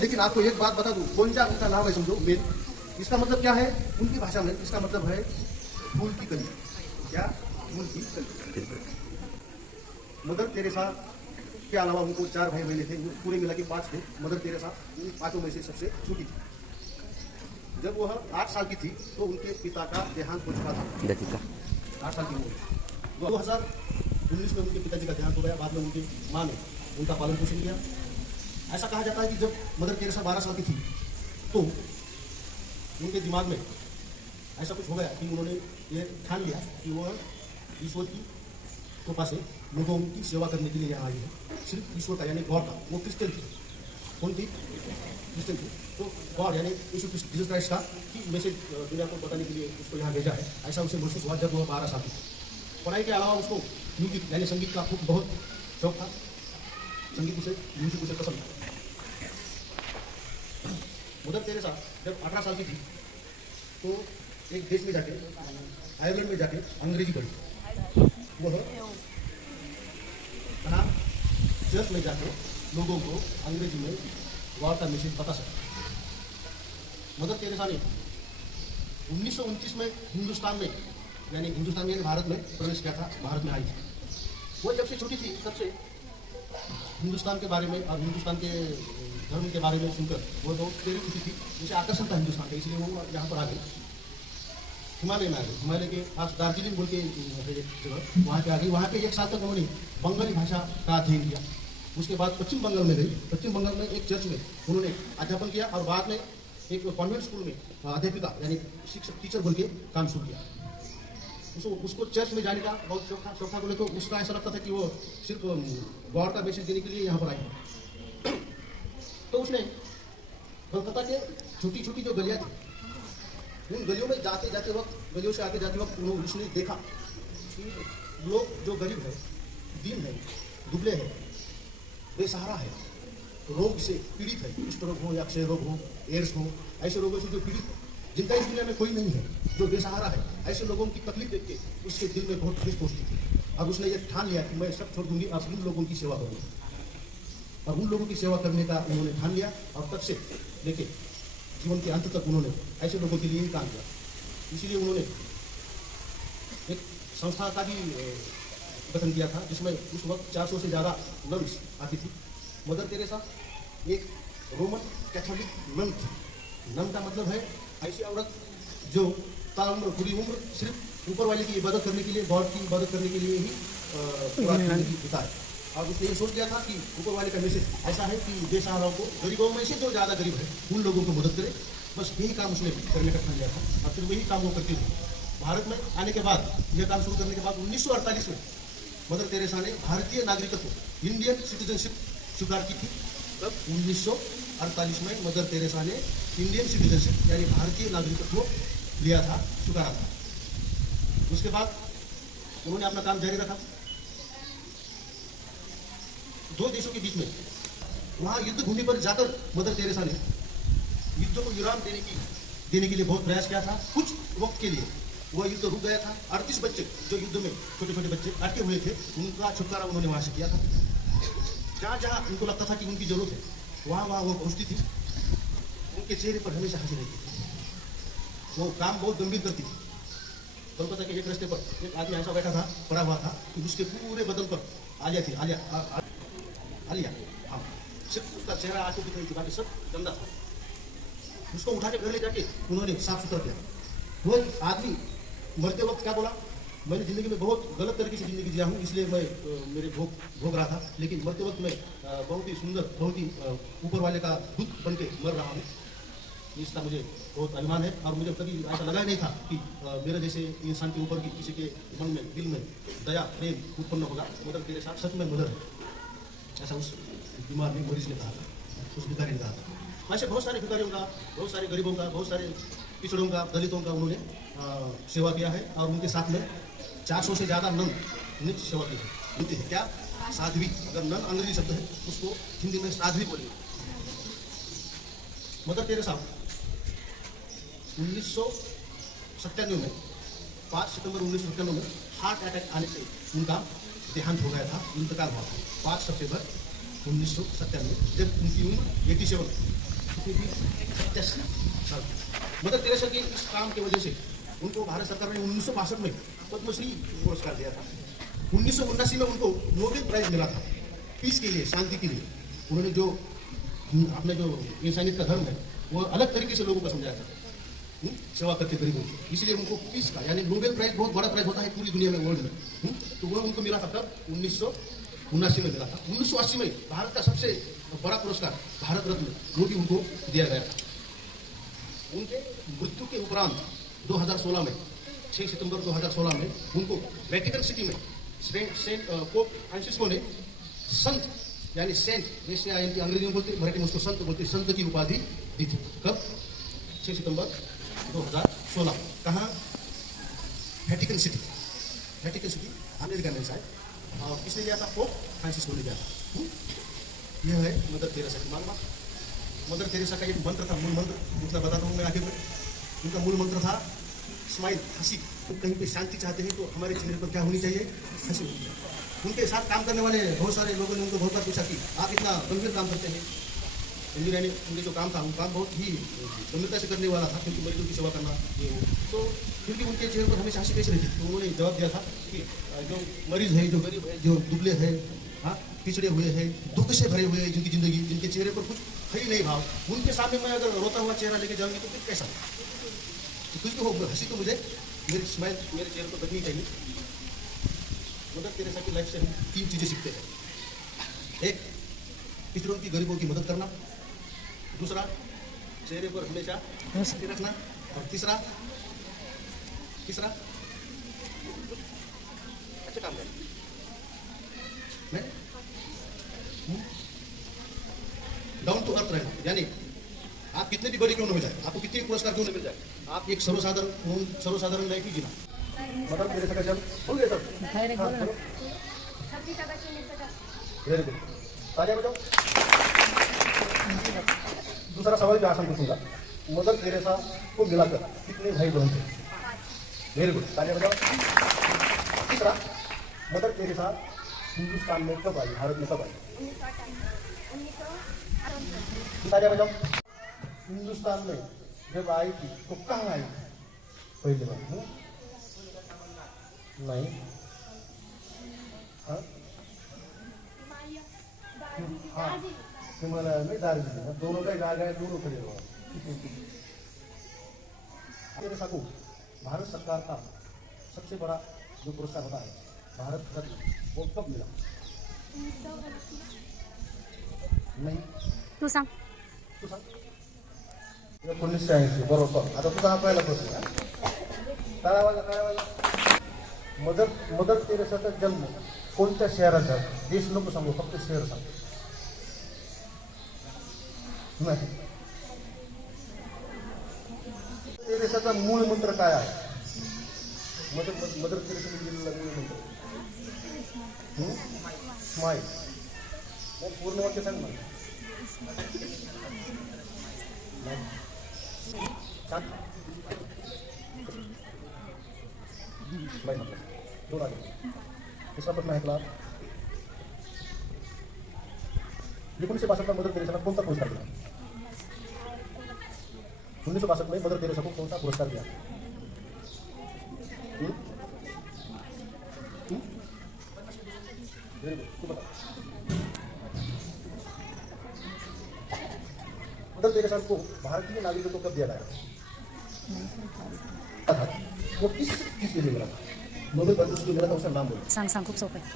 लेकिन आपको एक बात बता दूं, गोंजा उनका नाम है, समझो मेन। इसका मतलब क्या है उनकी भाषा में? इसका मतलब है फूल की कली। क्या? फूल की कली। मदर तेरेसा के अलावा उनको 4 भाई बहने थे, पूरे मिला के 5 थे। मदर तेरेसा उन 5 में से सबसे छोटी थी। जब वह 8 साल की थी तो उनके पिता का देहांत हो चुका था। 8 साल की उम्र। 2019 में उनके पिताजी का देहांत हो गया। बाद में उनकी माँ ने उनका पालन पोषण किया। ऐसा कहा जाता है कि जब मदर तेरेसा 12 साल की थी तो उनके दिमाग में ऐसा कुछ हो गया कि उन्होंने ये ठान लिया कि वह ईश्वर की कृपा से लोगों की सेवा करने के लिए यहाँ आई है। सिर्फ ईश्वर का यानी गॉड का। वो क्रिश्चियन थी। कौन थी? क्रिश्चियन थी। तो गॉड यानी यीशु जीसस क्राइस्ट का कि मैसेज दुनिया को बताने के लिए उसको यहाँ भेजा है, ऐसा उसे महसूस हुआ जब वह 12 साल की थी। पढ़ाई के अलावा उसको म्यूजिक यानी संगीत का खूब बहुत शौक था। संगीत उसे, म्यूजिक उसे पसंद था। मदर तेरेसा जब 18 साल की थी तो एक देश में जाके, आयरलैंड में जाके अंग्रेजी पढ़ी। वह कहा चर्च में जाके लोगों को अंग्रेजी में गॉड का मैसेज बता सकता। मदर तेरेसा ने 1929 में हिंदुस्तान में यानी भारत में प्रवेश किया था, भारत में आई थी। वो जब से छोटी थी तब से हिंदुस्तान के बारे में और हिंदुस्तान के धर्म के बारे में सुनकर वो बहुत प्रेरित होती थी। उसे आकर्षण था हिंदुस्तान का, इसलिए वो यहाँ पर आ गई। हिमालय में आ गई। हिमालय के पास दार्जिलिंग बोल के एक जगह, वहाँ पे आ गई। वहाँ पे 1 साल तक उन्होंने बंगाली भाषा का अध्ययन किया। उसके बाद पश्चिम बंगाल में गई। पश्चिम बंगाल में एक चर्च में उन्होंने अध्यापन किया और बाद में एक कॉन्वेंट स्कूल में अध्यापिका यानी शिक्षक टीचर बोल के काम शुरू किया। उसको चर्च में जाने का बहुत शौक था बोले तो उसका ऐसा लगता था कि वो सिर्फ गॉड का मैसेज देने के लिए यहाँ पर आई है। तो उसने कोलकाता के छोटी छोटी जो गलियाँ थी, उन गलियों में जाते जाते वक्त, गलियों से आगे जाते वक्त उसने देखा कि लोग जो गरीब है, दीन है, दुबले है, बेसहारा है, रोग से पीड़ित है, कुष्ठ रोग हो या क्षय रोग हो, एड्स हो, ऐसे रोगों से जो पीड़ित है, जिनका इस दुनिया में कोई नहीं है, जो बेसहारा है, ऐसे लोगों की तकलीफ देख के उसके दिल में बहुत ठेस पहुंचती थी। अब उसने ये ठान लिया कि मैं सब छोड़ दूंगी और उन लोगों की सेवा करूंगी। और उन लोगों की सेवा करने का उन्होंने ठान लिया और तब से लेके जीवन के अंत तक उन्होंने ऐसे लोगों के लिए ही काम किया। इसीलिए उन्होंने एक संस्था का भी गठन किया था जिसमें उस वक्त 400 से ज़्यादा नन्स आती थी। मदर तेरेसा एक रोमन कैथोलिक नन थी। नन का मतलब है ऐसी औरत जो ताउम्र पूरी उम्र सिर्फ ऊपर वाले की इबादत करने के लिए, गॉड की इबादत करने के लिए ही पूरा जिंदगी बिताए। और उसने ये सोच लिया था कि ऊपर वाले का मैसेज ऐसा है कि बेसहाराओं को, गरीबों में से जो ज़्यादा गरीब है उन लोगों को मदद करे। बस यही काम उसने करने का ठान लिया था और फिर वही काम वो करती थी। भारत में आने के बाद, यह काम शुरू करने के बाद 1948 में मदर तेरेसा ने भारतीय नागरिकत्व, इंडियन सिटीजनशिप स्वीकार की थी। तब 1948 में मदर तेरेसा ने इंडियन सिटीजनशिप यानी भारतीय नागरिकत्व लिया था, स्वीकारा था। उसके बाद उन्होंने अपना काम जारी रखा। 2 देशों के बीच में वहाँ युद्ध भूमि पर जाकर मदर तेरेसा ने युद्ध को विराम देने के लिए बहुत प्रयास किया था। कुछ वक्त के लिए वह युद्ध रुक गया था। 38 बच्चे जो युद्ध में छोटे छोटे बच्चे अटके हुए थे, उनका छुटकारा उन्होंने वहाँ से किया था। जहाँ जहाँ उनको लगता था कि उनकी जरूरत है, वहाँ वहाँ वो पहुँचती थी। उनके चेहरे पर हमेशा हंसी रहती थी। वो काम बहुत गंभीर करती थी। कोलकाता के एक रास्ते पर एक आदमी ऐसा बैठा था, पड़ा हुआ था कि उसके पूरे बदन पर आलिया थी। आलिया, हाँ, सिर्फ उसका चेहरा आंखों की तरह थी, बाकी सब गंदा था। उसको उठा के घर ले जाके उन्होंने साफ सुथरा किया। वो आदमी मरते वक्त क्या बोला, मैंने ज़िंदगी में बहुत गलत तरीके से ज़िंदगी जिया हूँ, इसलिए मैं मेरे भोग रहा था, लेकिन मरते वक्त मैं बहुत ही सुंदर, बहुत ही ऊपर वाले का दूत बन के मर रहा हूँ। इसका मुझे बहुत अभिमान है और मुझे कभी ऐसा लगा नहीं था कि मेरे जैसे इंसान के ऊपर भी किसी के मन में, दिल में दया, प्रेम उत्पन्न होगा। मदर तेरेसा सच में मदर है, ऐसा उस बीमार में मरीज ने कहा था, उस भिखारी ने कहा था। ऐसे बहुत सारे भिखारियों का, बहुत सारे गरीबों का, बहुत सारे पिछड़ों का, दलितों का उन्होंने सेवा किया है। और उनके साथ में 400 से ज़्यादा नन नित्य सेवा की है। नित्य है क्या? साध्वी। अगर नन अंग्रेजी शब्द है उसको हिंदी में साध्वी बोलिए। मदर तेरेसा 1997 में, 5 सितंबर 1997 में हार्ट अटैक आने से उनका देहांत हो गया था, इंतकाल हुआ था 5 सितंबर 1997 जब उनकी उम्र 87 थी। कितनी थी 87 साल। मदर तेरेसा के इस काम की वजह से उनको भारत सरकार ने 1962 में पद्मश्री पुरस्कार दिया था। 1979 में उनको नोबेल प्राइज मिला था पीस के लिए, शांति के लिए। उन्होंने जो अपने जो इंसानियत का धर्म है वो अलग तरीके से लोगों को समझाया था, सेवा करते गरीबों की, इसलिए उनको पीस का यानी नोबेल प्राइज बहुत बड़ा प्राइज होता है पूरी दुनिया में, वर्ल्ड में। तो वो उनको मिला था तब 1979 में मिला था। 1980 में भारत का सबसे बड़ा पुरस्कार भारत रत्न वो भी उनको दिया गया था। उनके मृत्यु के उपरांत 2016 में 6 सितंबर 2016 में उनको वेटिकन सिटी में सेंट पोप फ्रांसिस्को ने संत यानी सेंट, जैसे अंग्रेजी में बोलते, मराठी में उसको संत बोलते, संत की उपाधि दी थी। कब? 6 सितंबर 2016। कहाँ? Vatican city. Vatican city America में शायद। और किसने लिया था? पोप फ्रांसिस्को ने लिया था। यह है मदर तेरेसा की मालूम। मदर तेरेसा का एक मंत्र था, मूल मंत्र, उतना बताता हूँ मैं आगे में। उनका मूल मंत्र था स्माइल, हंसी। तो कहीं पे शांति चाहते हैं तो हमारे चेहरे पर क्या होनी चाहिए? हंसी होनी चाहिए। उनके साथ काम करने वाले बहुत सारे लोगों ने उनको बहुत बार पूछा कि आप इतना गंभीर काम करते हैं। इंदिरा ने उनके जो काम था वो काम बहुत ही गंभीरता से करने वाला था, क्योंकि मरीजों की सेवा करना ये हो। तो फिर भी उनके चेहरे पर हमेशा हंसी कैसे रहती? तो उन्होंने जवाब दिया था कि जो मरीज है, जो गरीब है, जो दुबले है, हाँ, पिछड़े हुए हैं, दुख से भरे हुए हैं जिनकी जिंदगी, जिनके चेहरे पर कुछ है ही नहीं भाव, उनके सामने मैं अगर रोता हुआ चेहरा लेके जाऊंगी तो फिर कैसा? तो कुछ भी हो, हंसी तो मुझे, मेरी स्माइल मेरे चेहरे पर बदलनी चाहिए। मदर तेरेसा की लाइफ से हम 3 चीजें सीखते हैं। एक, पिछड़ों की, गरीबों की मदद करना। दूसरा, चेहरे पर हमेशा हंसी रखना। और तीसरा अच्छा काम करना। मैं डाउन टू अर्थ रहना, यानी आप कितने भी बड़े क्यों न हो जाए, आपको कितने पुरस्कार क्यों न मिल जाए, आप एक सर्वसाधारण लाइफ ही जीना। मतलब मेरे सका जब बोल गए सब वेरी गुड, तालियां बजाओ। दूसरा सवाल जो आसान पूछूंगा, मदर तेरेसा को मिलाकर कितने भाई बहन थे? वेरी गुड, तालियां बजाओ। तीसरा, मदर तेरेसा हिंदुस्तान में कब आई, भारत में कब आई? तालियां बजाओ। हिंदुस्तान में जब आई थी तो कहाँ आई थी पहली बार? नहीं, हाँ, हिमालय में, दार्जिलिंग में, दोनों का जगह है, दोनों खड़े हुआ। तेरेसा को भारत सरकार का सबसे बड़ा जो पुरस्कार होता है भारत रत्न, वो कब मिला? नहीं, तू सांग. 1980 बरोबर. आता तुझा हा पहिला प्रश्न आहे. काय वाजला मदर तेरेसाचा जन्म कोणत्या शहरात झाला? देश नको सांगू, फक्त शहर सांग. नाही, तेरेसाचा मूळ मंत्र काय आहे? मदर तेरेसा दिलेला मूळ मंत्र स्माइल. पूर्ण वाक्य सांग मला. छान. स्माइल म्हटलं दोन आले. दुसरा प्रश्न ऐकला. 1962 मदर तेरेसा को कोणता पुरस्कार दिला? 1962 में मदर तेरेसा को कौन सा पुरस्कार दिया? तू बता. मदर तेरेसा को भारतीय नागरिकत्व कब दिया गया? वो किस चीज के लिए मिला था? नोबेल प्राइज जो मिला था उसका नाम बोलो. सांग खूप सोपं आहे.